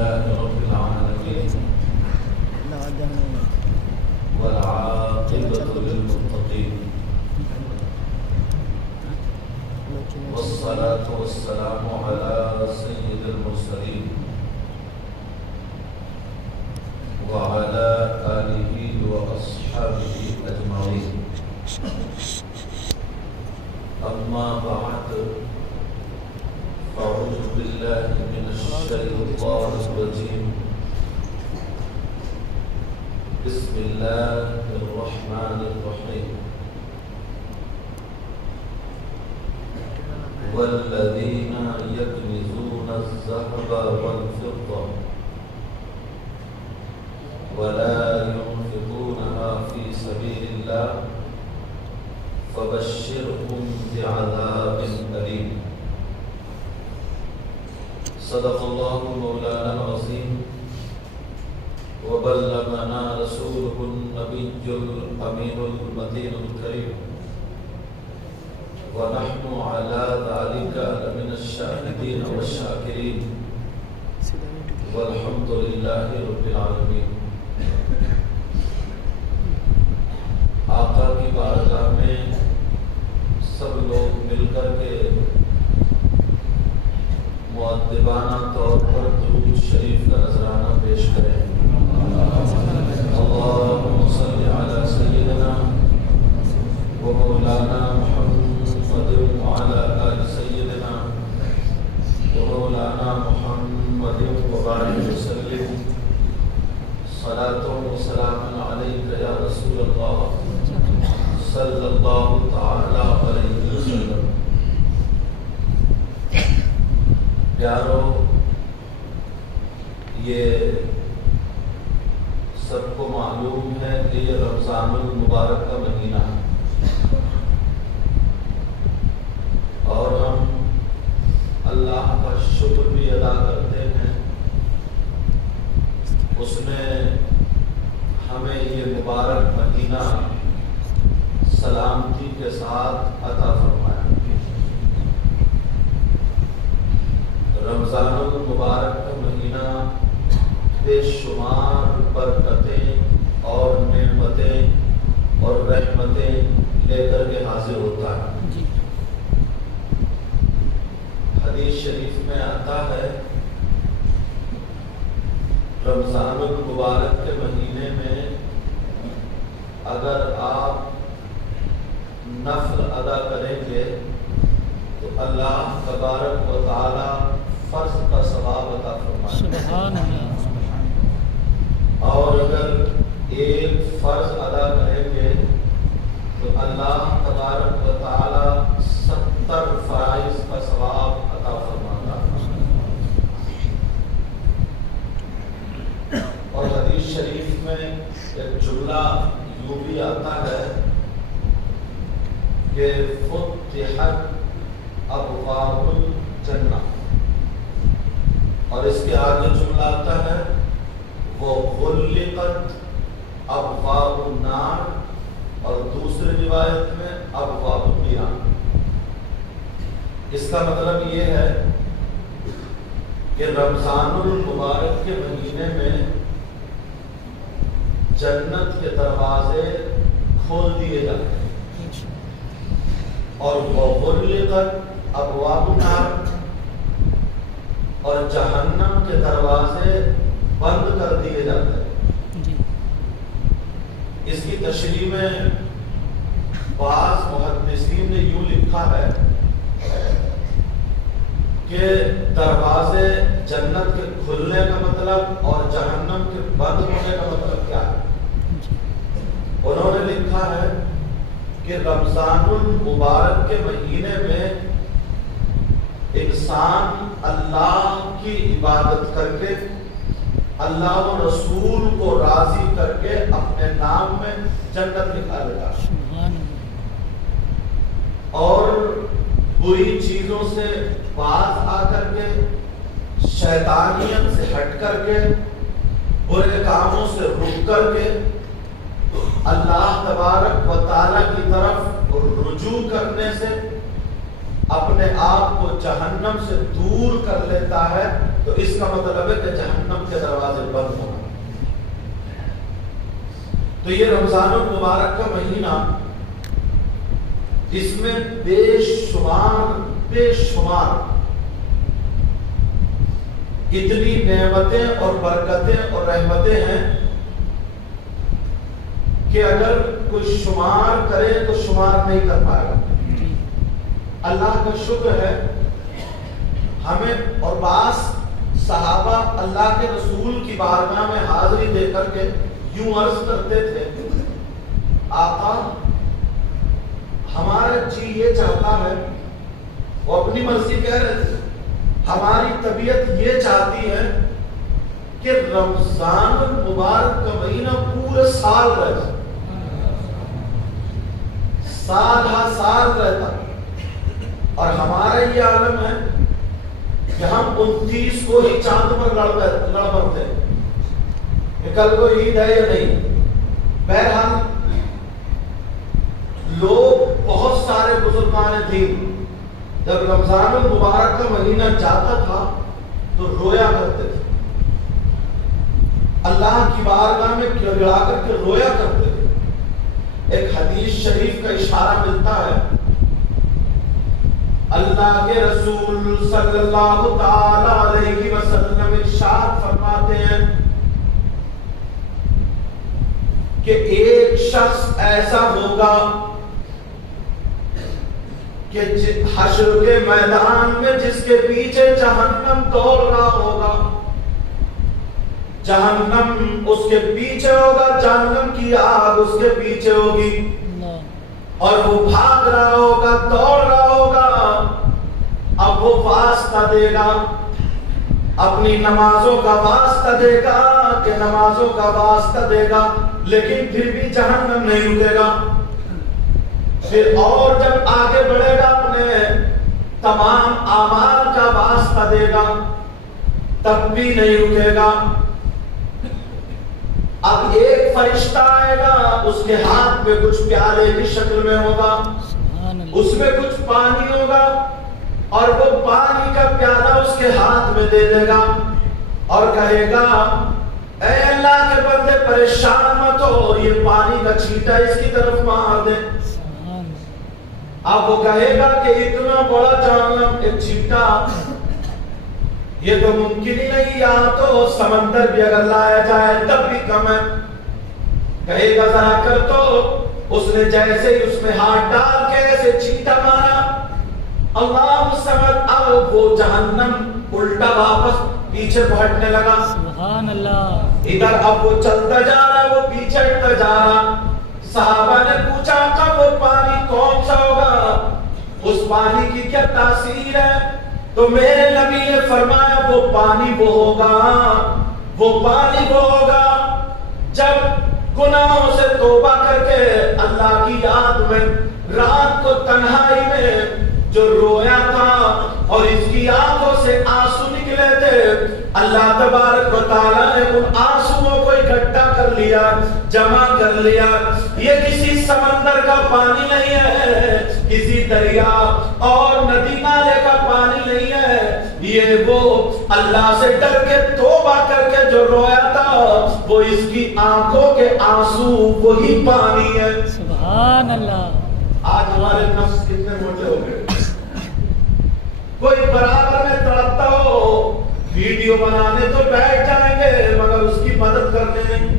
لله رب العالمين والعاقبة للمتقين والصلاة والسلام على سيد المرسلين وعلى آله وأصحابه أجمعين أما بعد أعوذ بالله من الشيطان الرجيم بسم الله الرحمن الرحيم والذين يكنزون الذهب والفضة ولا ينفقونها في سبيل الله فبشرهم بعذاب أليم صدق الله مولانا العظيم وبلغنا رسوله النبي الأمين المتين الكريم ونحن على ذلك لمن الشاهدين والشاكرين والحمد لله رب العالمين. آقا کی بارگاہ میں سب لوگ مل کر کے مؤدبانہ طور پر درود شریف کا نذرانہ پیش کریں. اللہم صلی علی سیدنا و مولانا محمد وعلی آل سیدنا و مولانا محمد وبارک وسلم صلاۃ و سلام علیک یا رسول اللہ صلی اللہ تعالی علیہ وسلم. پیارو، یہ سب کو معلوم ہے کہ یہ رمضان المبارک کا مہینہ ہے اور ہم اللہ کا شکر بھی ادا کرتے ہیں. اس نے ہمیں یہ مبارک مہینہ سلامتی کے ساتھ عطا فرمایا. رمضان المبارک کا مہینہ بے شمار برکتیں اور نعمتیں اور رحمتیں لے کر کے حاضر ہوتا ہے. حدیث شریف میں آتا ہے رمضان المبارک کے مہینے میں اگر آپ نفل ادا کریں گے تو اللہ تبارک و تعالی فرض کا ثواب عطا فرمائے، اور اگر ایک فرض ادا کریں گے تو اللہ تبارک و تعالی 70 فرائض کا ثواب عطا فرماتا ہے. اور حدیث شریف میں ایک جملہ یوں بھی آتا ہے کہ فتحت ابواب الجنہ، اور اس کے آگے جملہ آتا ہے وہ غلقت ابواب النار، اور دوسری روایت میں ابواب النار. اس کا مطلب یہ ہے کہ رمضان المبارک کے مہینے میں جنت کے دروازے کھول دیے جاتے ہیں اور وہ غلقت ابواب النار، اور جہنم کے دروازے بند کر دیے جاتے ہیں. اس کی تشریح میں بعض محدثین نے یوں لکھا ہے کہ دروازے جنت کے کھلنے کا مطلب اور جہنم کے بند ہونے کا مطلب کیا ہے. انہوں نے لکھا ہے کہ رمضان المبارک کے مہینے میں انسان اللہ کی عبادت کر کے اللہ و رسول کو راضی کر کے اپنے نام میں جنت لکھا لیتا ہے، اور بری چیزوں سے باز آ کر کے، شیطانیت سے ہٹ کر کے، برے کاموں سے رک کر کے اللہ تبارک و تعالی کی طرف رجوع کرنے سے اپنے آپ کو جہنم سے دور کر لیتا ہے تو اس کا مطلب ہے کہ جہنم کے دروازے بند ہونا۔ تو یہ رمضان المبارک کا مہینہ، جس میں بے شمار اتنی نعمتیں اور برکتیں اور رحمتیں ہیں کہ اگر کوئی شمار کرے تو شمار نہیں کر پائے گا۔ اللہ کا شکر ہے ہمیں، اور بعض صحابہ اللہ کے رسول کی بارگاہ میں حاضری دے کر کے یوں عرض کرتے تھے، آقا ہمارا جی یہ چاہتا ہے، وہ اپنی مرضی کہہ رہے تھے، ہماری طبیعت یہ چاہتی ہے کہ رمضان المبارک کا مہینہ پورے سال رہتا، سال ہر سال رہتا، اور ہمارا یہ عالم ہے کہ ہم 29 کو ہی چاند پر لڑ پڑتے ہیں کہ کل کو عید ہے یا نہیں۔ بہرحال لوگ بہت سارے بزرگان دین جب رمضان المبارک کا مہینہ جاتا تھا تو رویا کرتے تھے، اللہ کی بارگاہ میں گڑ گڑا کر کے رویا کرتے تھے۔ ایک حدیث شریف کا اشارہ ملتا ہے، اللہ کے رسول صلی اللہ تعالی علیہ وسلم ارشاد فرماتے ہیں کہ ایک شخص ایسا ہوگا کہ حشر کے میدان میں جس کے پیچھے جہنم دوڑ رہا ہوگا، جہنم اس کے پیچھے ہوگا، جہنم کی آگ اس کے پیچھے ہوگی، اور وہ بھاگ رہا ہوگا، دوڑ رہا ہوگا۔ اب وہ واسطہ دے گا، اپنی نمازوں کا واسطہ دے گا کہ نمازوں کا واسطہ دے گا، لیکن پھر بھی جہنم نہیں رکے گا۔ پھر اور جب آگے بڑھے گا، اپنے تمام اعمال کا واسطہ دے گا، تب بھی نہیں رکے گا۔ اب ایک فرشتہ آئے گا، اس کے ہاتھ میں کچھ پیالے کی شکل میں ہوگا، اس میں کچھ پانی ہوگا، اور وہ پانی کا پیالہ اس کے ہاتھ میں دے دے گا اور کہے گا، اے اللہ کے بندے پریشان مت ہو، یہ پانی کا چھینٹا اس کی طرف مار دے۔ اب وہ کہے گا کہ اتنا بڑا جہنم، ایک چھینٹا یہ تو ممکن ہی نہیں، یہاں تو سمندر بھی اگر لایا جائے تب بھی کم ہے۔ کہے گا ذرا کر، تو اس نے جیسے ہی اس میں ہاتھ ڈال کے ایسے چھینٹا مارا، اللہ سمجھ، اب وہ جہنم الٹا واپس پیچھے بھٹنے لگا۔ سبحان اللہ۔ ادھر اب وہ چلتا جا رہا ہے، وہ پیچھے ہٹتا جا رہا۔ صحابہ نے پوچھا کہ وہ پانی کون سا ہوگا، اس پانی کی کیا تاثیر ہے؟ تو میرے نبی نے فرمایا وہ پانی وہ ہوگا جب گناہوں سے توبہ کر کے اللہ کی یاد میں رات کو تنہائی میں جو رویا تھا اور اس کی آنکھوں سے آنسو نکلے تھے، اللہ تبارک و تعالیٰ نے ان آنسوؤں کو اکٹھا کر لیا، جمع کر لیا۔ یہ کسی سمندر کا پانی نہیں ہے، کسی دریا اور ندی نالے کا پانی نہیں ہے، یہ وہ اللہ سے ڈر کے توبہ کر کے جو رویا تھا، وہ اس کی آنکھوں کے آنسو وہی پانی ہے۔ سبحان اللہ۔ آج ہمارے نفس کتنے موٹے ہو گئے، کوئی برابر میں تڑپتا ہو ویڈیو بنانے تو بیٹھ جائیں گے مگر اس کی مدد کرنے نہیں۔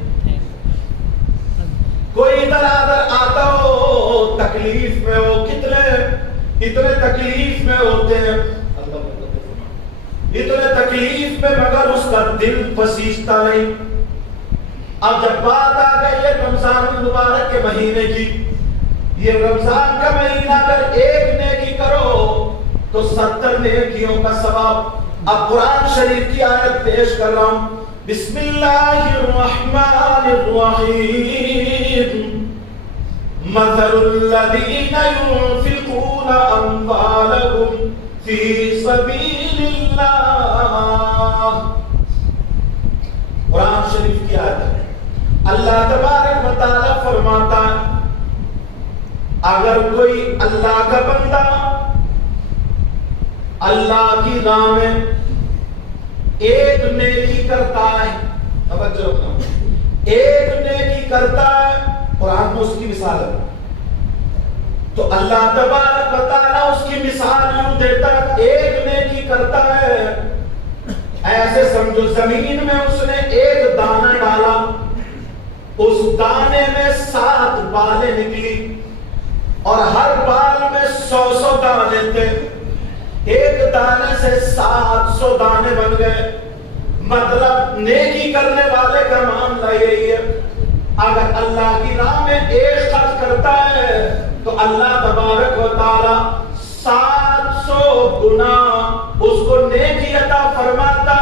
کوئی ادھر ادھر آتا ہو تکلیف میں ہو، اتنے تکلیف میں ہوتے ہیں، اتنے تکلیف میں مگر اس کا دل پسیجتا نہیں۔ اب جب بات آ گئی ہے رمضان المبارک کے مہینے کی، یہ رمضان کا مہینہ اگر ایک نیکی کرو تو 70 نیکیوں کا ثواب۔ اب قرآن شریف کی آیت پیش کر رہا ہوں، بسم اللہ الرحمن الرحیم، مثل الذین ينفقون اموالهم فی سبیل اللہ۔ قرآن شریف کی آیت ہے، اللہ تبارک و تعالی فرماتا ہے اگر کوئی اللہ کا بندہ اللہ کی راہ میں ایک نیکی کرتا ہے، توجہ رکھنا، ایک نیکی کرتا ہے، قرآن میں اس کی مثال ہے، تو اللہ تبارک و تعالیٰ اس کی مثال یوں دیتا ہے، ایک نیکی کرتا ہے، ایسے سمجھو زمین میں اس نے ایک دانہ ڈالا، اس دانے میں 7 بالیں نکلی اور ہر بال میں 100 دانے تھے، ایک دانے سے 700 دانے بن گئے۔ مطلب نیکی کرنے والے کا معاملہ یہی ہے، اگر اللہ کی راہ میں ایک خرچ کرتا ہے تو اللہ تبارک و تعالی 700 گنا اس کو نیکی عطا فرماتا۔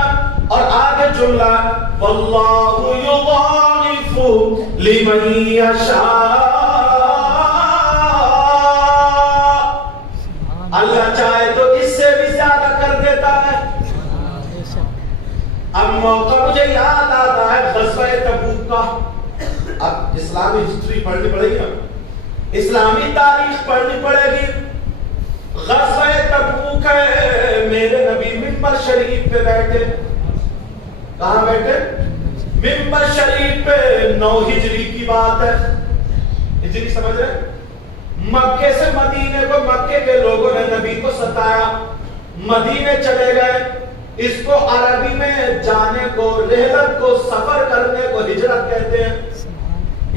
اور آگے جملہ واللہ یضاعف لمن یشاء، اللہ چاہے تو اس سے بھی زیادہ کر دیتا ہے۔ اب موقع مجھے یاد آتا ہے غزوہ تبوک کا، اب اسلامی ہسٹری پڑھنی پڑے گی نا، اسلامی تاریخ پڑھنی پڑے گی۔ غزوہ تبوک ہے، میرے نبی منبر شریف پہ بیٹھے، کہاں بیٹھے؟ منبر شریف پہ، 9 ہجری کی بات ہے، ہجری سمجھ رہے؟ مکے سے مدینے کو، مکے کے لوگوں نے نبی کو ستایا، مدینے چلے گئے، اس کو عربی میں جانے کو، رحلت کو، سفر کرنے کو ہجرت کہتے ہیں۔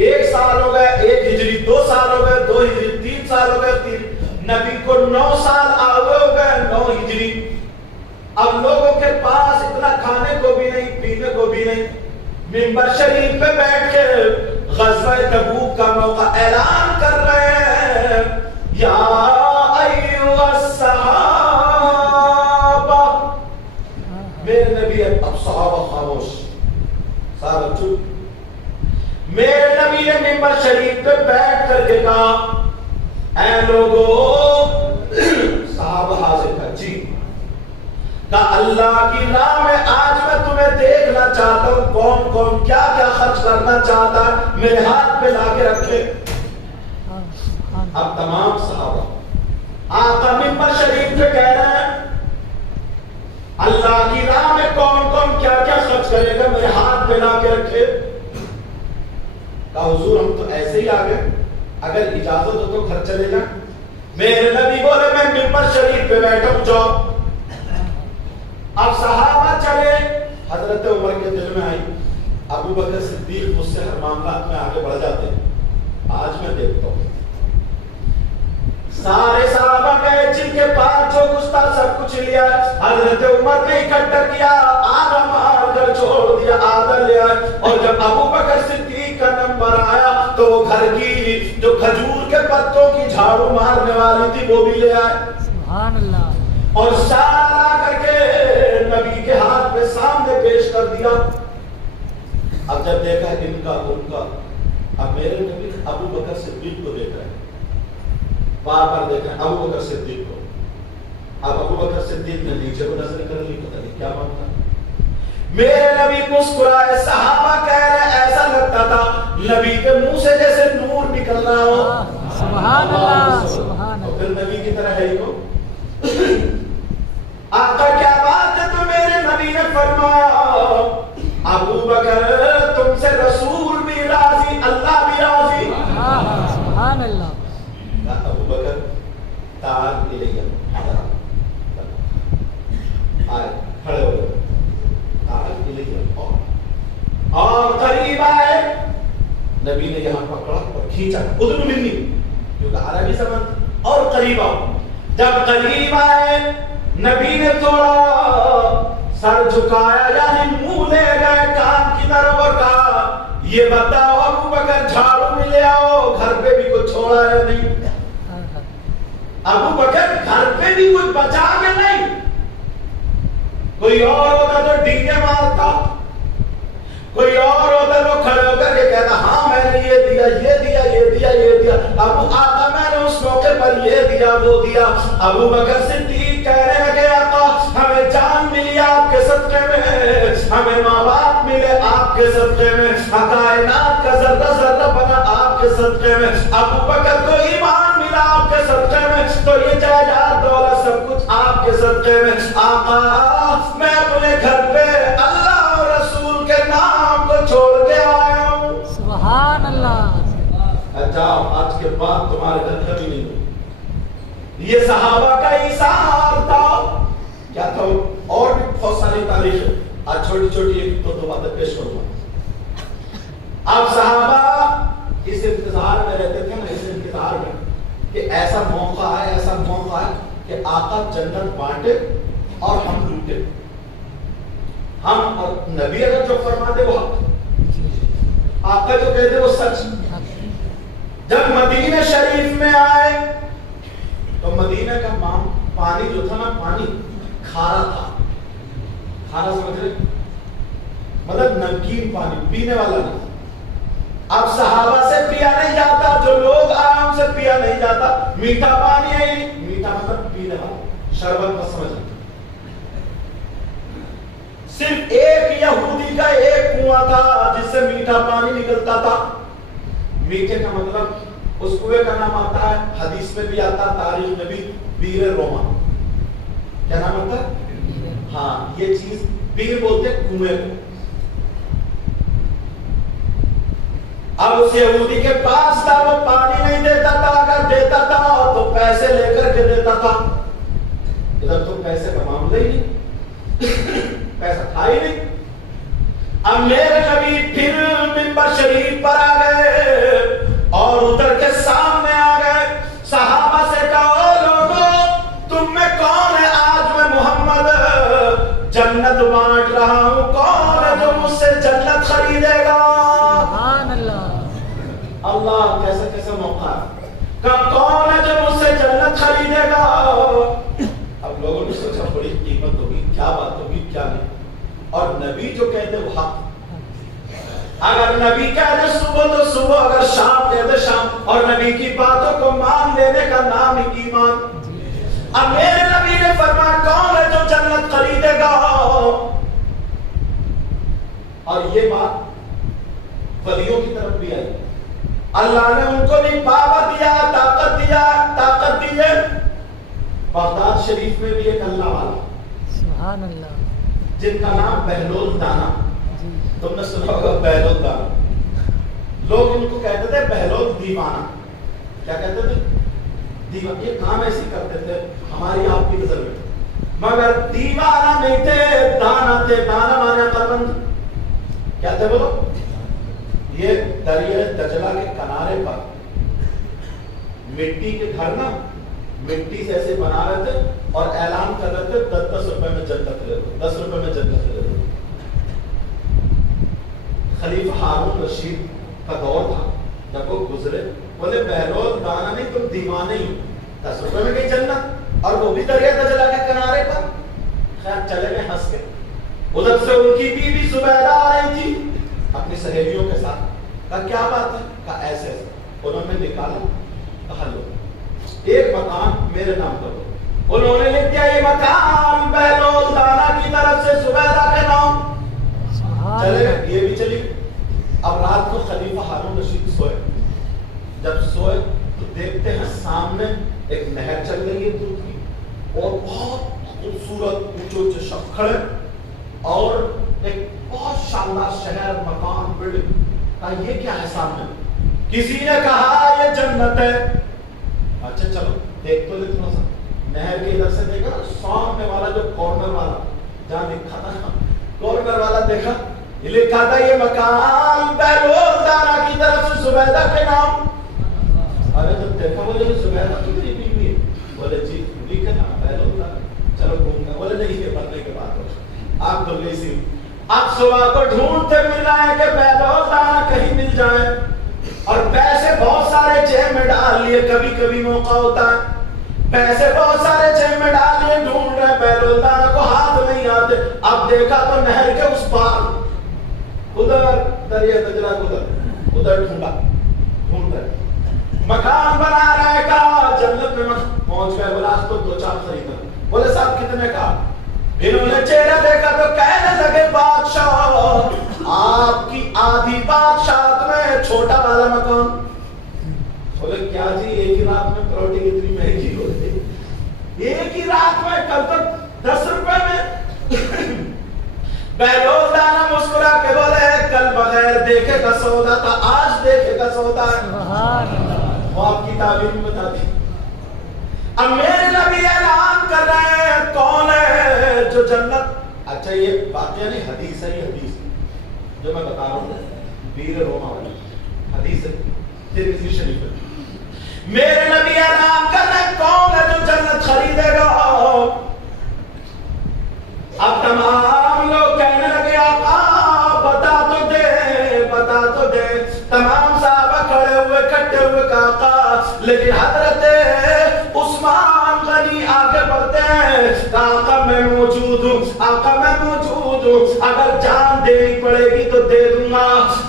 1 سال ہو گئے، 1 ہجری، 2 سال ہو گئے، 2 ہجری، 3 سال ہو گئے، نبی کو 9 سال آگے ہو گئے، 9 ہجری۔ اب لوگوں کے پاس اتنا کھانے کو بھی نہیں، پینے کو بھی نہیں، منبر شریف پہ بیٹھ کے غزوہ تبوک کا موقع اعلان کر رہے ہیں، یا ایھا الصحابہ، میرے نبی، اب صحابہ خاموش، صحابہ چپ، میرے نبی نے منبر شریف پہ بیٹھ کر کے کہا، اے لوگوں، صحابہ حاضر کا جی، کہا اللہ کی راہ میں آج میں تمہیں دیکھنا چاہتا ہوں، کون کون کیا کیا خرچ کرنا چاہتا ہے، میرے ہاتھ پہ لا کے رکھے۔ اب تمام صحابہ آقا منبر شریف پہ کہہ رہے ہیں، اللہ کی راہ میں کون کون کیا کیا خرچ کرے گا، میرے ہاتھ پہ لا کے رکھے۔ کہا حضور ہم تو ایسے ہی آ گئے، اگر اجازت ہو تو گھر چلے جائیں۔ میرے نبی بولے میں منبر شریف پہ بیٹھا ہوں، جاؤ۔ اب صحابہ چلے، حضرت عمر کے دل میں آئی، ابو بکر صدیق مجھ سے ہر معاملات میں آگے بڑھ جاتے ہیں، آج میں دیکھتا ہوں۔ سارے صحابہ گئے، جن کے پاس جو کچھ تھا سب کچھ لیا، حضرت عمر نے اکٹھا کیا، آدھا مار کر چھوڑ دیا، آدھا لیا، اور جب ابو بکر صدیق کا نمبر آیا تو وہ گھر کی جو کھجور کے پتوں کی جھاڑو مارنے والی تھی وہ بھی لے آئے، سبحان اللہ، اور سارا کر کے نبی کے ہاتھ میں سامنے پیش کر دیا۔ اب جب دیکھا ان کا ان کا، اب میرے نبی ابو بکر صدیق کو دیکھ رہے ہیں، بار بار دیکھ رہے ہیں ابو بکر صدیق کو۔ اب ابو بکر صدیق نے نیچے کو نظر کر لی، پتہ نہیں کیا معاملہ۔ میرے نبی مسکرائے، صحابہ کہہ رہے ایسا لگتا تھا نبی کے منہ سے جیسے نور نکل رہا ہو، سبحان اللہ، سبحان اور اللہ۔ پھر نبی کی طرح ہے ہی کو آقا کیا بات ہے؟ تو میرے نبی نے فرمایا ابو بکر تم سے رسول بھی راضی، اللہ بھی راضی۔ سبحان اللہ۔ ابو بکر تعال الیہ، آئے کھڑے ہو گئے، تعال الیہ، اور قریب آئے، نبی نے یہاں پکڑا اور کھینچا، ادھر منی، کیونکہ عربی زبان، اور قریب آؤ۔ جب قریب آئے نبی نے تھوڑا سر جھکایا، یعنی منہ لے گئے کان کی طرف، اور کہا یہ بتاؤ ابو بکر جھاڑو میں لے آؤ، گھر پہ بھی کچھ چھوڑا ہے نہیں؟ ابو بکر گھر پہ بھی کچھ بچا کے نہیں، کوئی اور ہوتا تو ڈینگے مارتا، کوئی اور ہوتا تو کھڑے ہو کر کے کہتا ہاں میں نے یہ دیا، یہ دیا، یہ دیا، یہ دیا، ابو آقا میں نے اس موقع پر یہ دیا، وہ دیا۔ ابو بکر صدیق کہنے لگے آقا ہمیں جان ملی آپ کے صدقے میں، ہمیں ماں باپ ملے آپ کے صدقے میں، کائنات کا ذرہ ذرہ بنا آپ کے صدقے میں، ابو بکر کو ایمان ملا آپ کے صدقے میں, تو یہ جائیداد دولت سب کچھ آپ کے صدقے میں. آقا میں اپنے گھر پہ اللہ اور رسول کے نام کو چھوڑ کے آیا ہوں. سبحان اللہ. جاؤ, آج کے بعد تمہارے گھر کبھی نہیں ہوگی. یہ صحابہ کا ایثار تھا. کیا تھا؟ اور بھی بہت ساری تاریخ ہے, آج چھوٹی چھوٹی ایک دو باتیں پیش کروں گا. اب صحابہ اس انتظار میں رہتے تھے نا, اس انتظار میں کہ ایسا موقع ہے, ایسا موقع ہے کہ آقا جنت بانٹے اور ہم لوٹے. ہم اور نبی اگر جو فرماتے وہ حق, آقا جو کہتے وہ سچ. جب مدینہ شریف میں آئے تو مدینہ کا پانی جو تھا نا, پانی کھارا تھا. کھارا سمجھ رہے, مطلب نمکین پانی, پینے والا نہیں. اب صحابہ سے پیا نہیں جاتا, جو لوگ آرام سے پیا نہیں جاتا. میٹھا پانی ہے, میٹھا مطلب پینے والا, شربت کا سمجھ. صرف ایک یہودی کا ایک کنواں تھا جس سے میٹھا پانی نکلتا تھا. میٹھے کا مطلب اس کنویں کا نام آتا ہے, حدیث میں بھی آتا, تاریخ میں بھی, بیر روما. کیا نام آتا ہے؟ ہاں, یہ چیز بیر بولتے کنویں کو. اب اس یہودی کے پاس تھا, وہ پانی نہیں دیتا تھا, اگر دیتا تھا تو پیسے لے کر کے دیتا تھا. ادھر تو پیسے کا معاملہ ہی نہیں, پیسہ تھا ہی نہیں. اب میرے نبی پھر منبر شریف پر آ گئے اور ادھر کے سامنے آ گئے. صحابہ سے کہا, لوگوں تم میں کون ہے, آج میں محمد جنت بانٹ رہا ہوں, کون ہے جو مجھ سے جنت خریدے گا؟ سبحان اللہ. اللہ کیسے کیسے موقع ہے, کون ہے جو مجھ سے جنت خریدے گا؟ اب لوگوں نے سوچا بڑی قیمت ہوگی, کیا بات ہوگی, کیا نہیں. اور نبی جو کہتے وہ حق. اگر نبی کہتے صبح تو صبح, اگر شام کہتے شام, اور نبی کی باتوں کو مان لینے کا نام ہی ایمان. اب میرے نبی نے فرمایا کون ہے جو جنت خریدے گا؟ اور یہ بات ولیوں کی طرف بھی آئی. اللہ نے ان کو بھی پاور دیا, طاقت دی ہے. بغداد شریف میں بھی ایک اللہ والا, سبحان اللہ, جن کا نام بہلول دانا. تم نے سنا ہوگا بہلول دانا. لوگ ان کو کہتے تھے بہلول دیوانہ. کیا کہتے تھے؟ دیوانہ. یہ کام ایسے کرتے تھے ہماری آپ کی نظر میں, مگر دیوانہ نہیں تھے, دانا تھے. دانا مانے عقلمند. کیا تھے بولو؟ یہ دریا دجلہ کے کنارے پر مٹی کے گھر نا, مٹی سے ایسے بنا رہے تھے اور اعلان کر رہے تھے 10 روپے میں جنت لے لو, 10 روپے میں جنت لے لو. خلیفہ ہارون رشید کا دور تھا, جب وہ گزرے بولے بہلول دانا نہیں, تم دیوانے ہی, 10 روپے میں گئی جنت, اور وہ بھی دریا دجلہ کے کنارے پر. خیر چلے گئے ہنس کے. ادھر سے ان کی بیوی زبیدہ آ رہی تھی اپنی سہیلیوں کے ساتھ. کہا کیا بات ہے؟ کہا ایسے ایسے. انہوں نے نکالا, کہا لو ایک مکان میرے نام پر دو. انہوں نے لکھ دیا یہ مکان بہلول دانا کی طرف سے زبیدہ کے نام. چلے گئے, یہ بھی چلی. اب رات کو خلیفہ ہارون رشید سوئے. جب سوئے تو دیکھتے ہیں سامنے ایک نہر چل رہی ہے دودھ کی, اور بہت خوبصورت اونچے اونچے شخص کھڑے, اور ایک بہت شاندار شہر, مکان, بلڈنگ. کہا یہ کیا ہے سامنے؟ کسی نے کہا یہ جنت ہے. اچھا چلو دیکھ تو لکھنا سا. نہر کے ادھر سے دیکھا, سامنے والا جو کارنر والا جہاں لکھا تھا نا, کارنر والا دیکھا, یہ لکھا تھا یہ مکان بہلول دانا کی طرف سے زبیدہ کے نام. ارے جب دیکھا بولے زبیدہ کی بیوی ہے, بولے جی لکھا نا بہلول دانا, چلو گھوم گئے. بولے نہیں یہ بننے کے بعد ہو, آپ تو نہیں سی. اب صبح کو ڈھونڈتے مل رہا ہے کہ بہلول دانا کہیں مل جائے, اور پیسے بہت سارے جیب میں ڈال لیے. کبھی کبھی موقع ہوتا ہے پیسے بہت سارے جیب میں ڈال لیے, ڈھونڈ رہے بہلول دانا کو, ہاتھ نہیں آتے. اب دیکھا تو نہر کے اس پار, ادھر دریا دجلہ ادھر ڈھونڈ رہے, مکان بنا رہے. کا جنت میں پہنچ گئے. بولا آج تو 2-4 خریدا. بولے صاحب کتنے کا؟ انہوں نے چہرہ دیکھا تو کہنے لگے بادشاہ آپ کی آدھی بادشاہت میں چھوٹا والا مکان. بولے کیا جی ایک ہی رات میں کروڑی ہے. سبحان اللہ. وہ آپ کی تعبیر بھی بتا دی. اب میرے نبی اعلان کر رہے ہیں کون ہے جو جنت. اچھا یہ واقعہ نہیں حدیث ہے, یہ حدیث جو میں بتا رہا ہوں بیر روما والی حدیث ہے ترمذی شریف ہے. میرے نبی اعلان کر رہے ہیں کون ہے جو جنت خریدے گا. اب تمام لوگ کہنے لگے آقا بتا تو دے بتا تو دے. تمام صحابہ کھڑے ہوئے کٹے ہوئے کہا آقا, لیکن حضرت عثمان غنی آگے بڑھتے ہیں. آقا میں موجود ہوں, آقا میں موجود ہوں, اگر جان دینی پڑے گی تو دے دوں گا,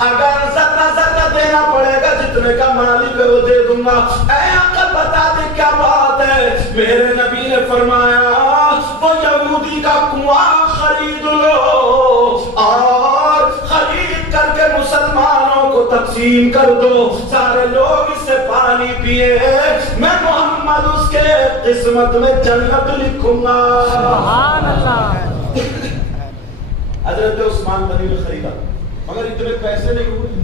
اگر ذرہ ذرہ دینا پڑے گا جتنے کا مالک ہے وہ دے دوں گا. اے آقا بتا دے کیا بات ہے. میرے نبی نے فرمایا وہ یہودی کا کنواں خرید لو اور خرید کر کے مسلمانوں کو تقسیم کر دو, سارے لوگ اس سے پانی پیے, میں محمد اس کے قسمت میں جنت لکھوں گا. سبحان اللہ. حضرت عثمان غنی نے خریدا مگر اتنے پیسے نہیں ہوئے.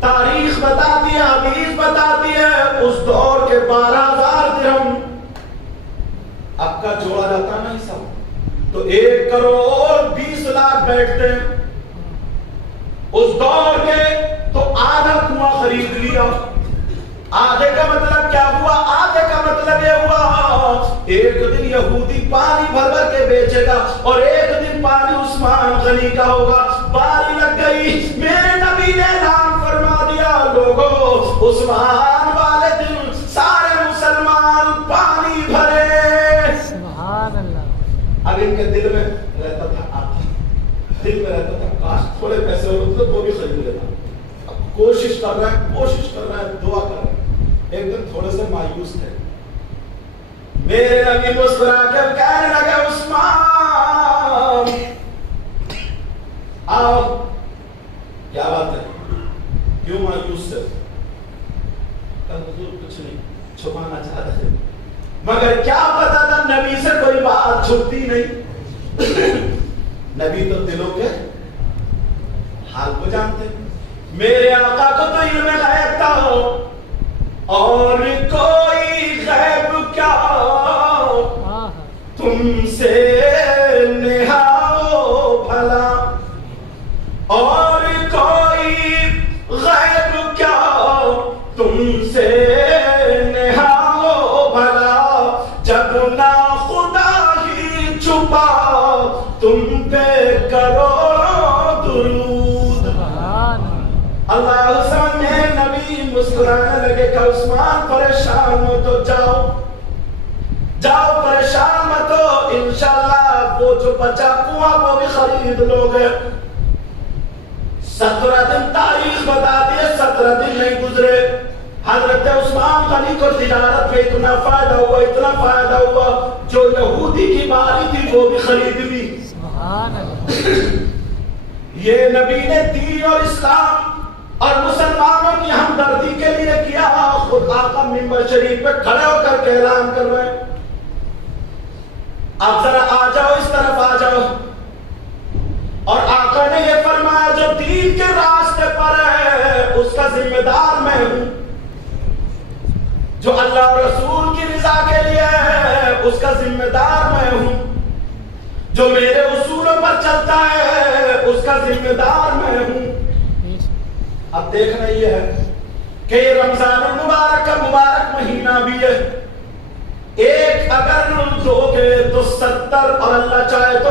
تاریخ بتاتی ہے, حدیث بتاتی ہے اس دور کے 12,000 درہم اب کا جوڑا جاتا نا حساب تو 1 کروڑ 20 لاکھ بیٹھتے ہیں. اس دور کے تو آدھا کنواں خرید لیا. آدھے کا مطلب کیا ہوا؟ آدھے کا مطلب یہ ہوا ایک دن یہودی پانی بھر بھر کے بیچے گا اور ایک دن پانی عثمان غنی کا ہوگا. باری لگ گئی. میرے نبی نے اعلان فرما دیا لوگوں عثمان والے دن سارے مسلمان پانی بھرے. سبحان اللہ. اب ان کے دل میں رہتا تھا دل میں رہتا تھا کاش تھوڑے پیسے ہوتے تو وہ بھی خرید لیتا. اب کوشش کر رہا ہے دعا کر رہا ہے. ایک دن تھوڑے سے مایوس تھے. میرے نبی مسکرا کے کہنے لگے عثمان آؤ. کیا بات ہے, کیوں مایوس سے؟ حضور کچھ نہیں, چھپانا چاہتا ہے مگر کیا پتا تھا نبی سے کوئی بات چھپتی نہیں. نبی تو دلوں کے حال کو جانتے. میرے آقا کو تو علم غیب تھا اور کوئی غیب کیا تم سے نہاؤ بھلا, اور کوئی غیب کیا تم سے نہاؤ بھلا, جب نہ خدا ہی چھپا تم پہ کروڑوں درود. اللہ سمجھے. نبی مسکرانے لگے کہ عثمان پریشان ہو تو جاؤ پریشان مت ہو, انشاءاللہ وہ جو بچا کنواں وہ بھی خرید لو گے. 17 دن تاریخ بتاتی ہے, 17 دن نہیں گزرے حضرت عثمان غنی کو تجارت میں اتنا فائدہ ہوا جو یہودی کی باری تھی وہ بھی خرید لی. سبحان اللہ. یہ نبی نے دین اور اسلام اور مسلمانوں کی ہمدردی کے لیے کیا. خود آقا منبر شریف پہ کھڑے ہو کر کے اعلان کر رہے ہیں اب ذرا آ جاؤ, اس طرف آ جاؤ. اور آقا نے یہ فرمایا جو دین کے راستے پر ہے اس کا ذمہ دار میں ہوں, جو اللہ اور رسول کی رضا کے لیے ہے اس کا ذمہ دار میں ہوں, جو میرے اصولوں پر چلتا ہے اس کا ذمہ دار میں ہوں. اب دیکھنا یہ ہے کہ یہ رمضان المبارک کا مبارک مہینہ بھی ہے. ایک اگر دو گے تو 70 اور اللہ چاہے تو